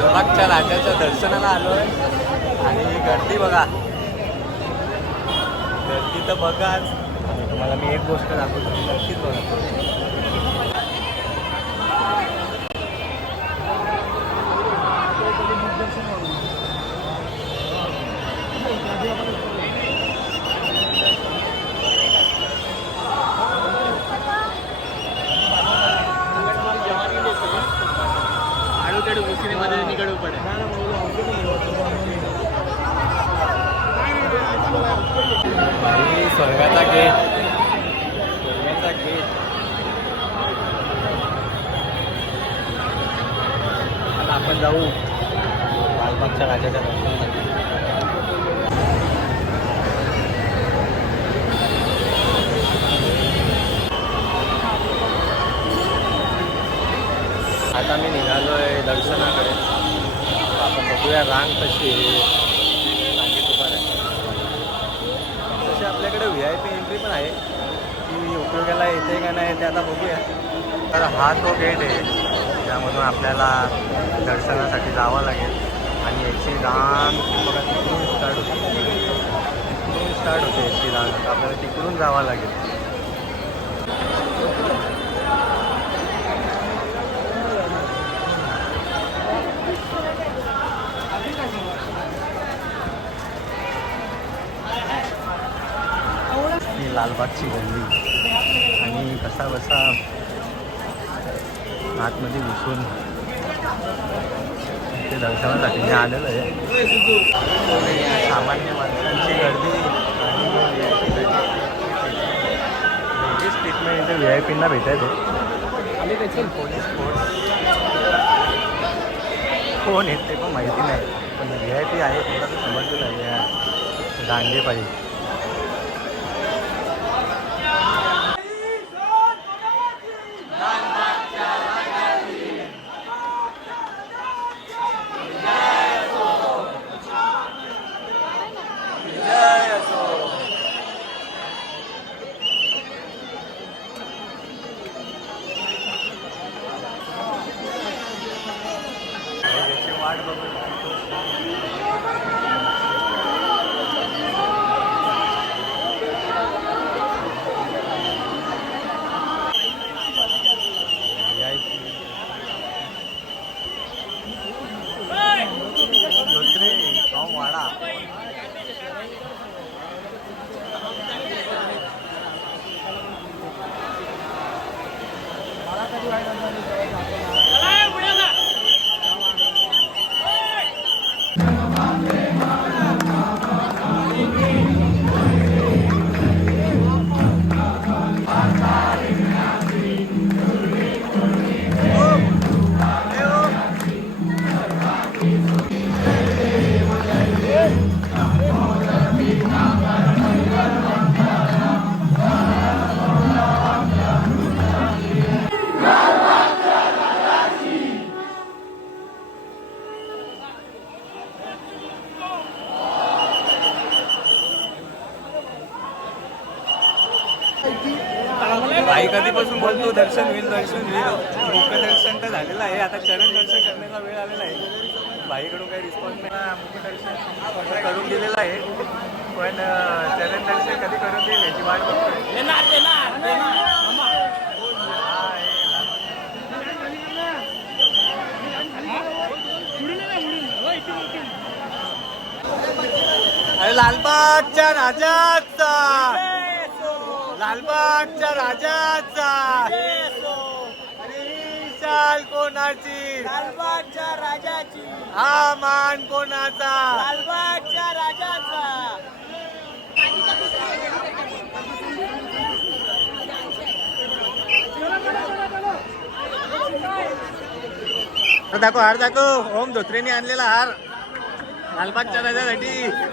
लालबागच्या राजाच्या दर्शनाला आलोय आणि गर्दी बघा, गर्दी तर बघाच. आणि तुम्हाला मी एक गोष्ट दाखवतो, नक्कीच बघा. स्वर्गाचा गेट, स्वर्गाचा गेट. आता आपण जाऊ लालबागच्या राजाच्या दर्शनासाठी. आता मी निघालोय दर्शनाकडे. आपण बघूया रांग कशी आहे. आपल्याकडे VIP एंट्री पण आहे, ती उपयोगाला येते का नाही ते आता बघूया. तर हा तो गेट आहे त्यामधून आपल्याला दर्शनासाठी जावं लागेल. आणि याची रांग बघा तिकडून स्टार्ट होते, तिकडून स्टार्ट होते याची रांग. आपल्याला तिकडून जावं लागेल. लालबागची गल्ली आणि कसा बसा आतमध्ये घुसून ते दर्शनासाठी मी आलेलं आहे. सामान्य माणसांची गर्दी आणि वेगळीच ट्रीटमेंट इथे VIP ना भेटायचे. पोलीस फोर्स कोण आहेत ते पण माहिती नाही, पण VIP आहे थोडंसं समजलं आहे. दांडे पाहिजे. भाई कधीपासून बोलतो दर्शन होईल, दर्शन होईल. मुखदर्शन तर झालेलं आहे, आता चरण दर्शन करण्याचा वेळ आलेला आहे. भाईकडून काही रिस्पॉन्स नाही. मुखदर्शन करून दिलेलं आहे, पण चरण दर्शन कधी करून देईल याची वाट बघतोय. अरे लालबागच्या राजाचा, लालबागच्या राजाचा चाल कोणाची, लालबागच्या राजाची. हा मान कोणाचा, लालबागच्या राजाचा. दाखव हार दाखव. ओम धोत्रेने आणलेला हार लालबागच्या राजासाठी.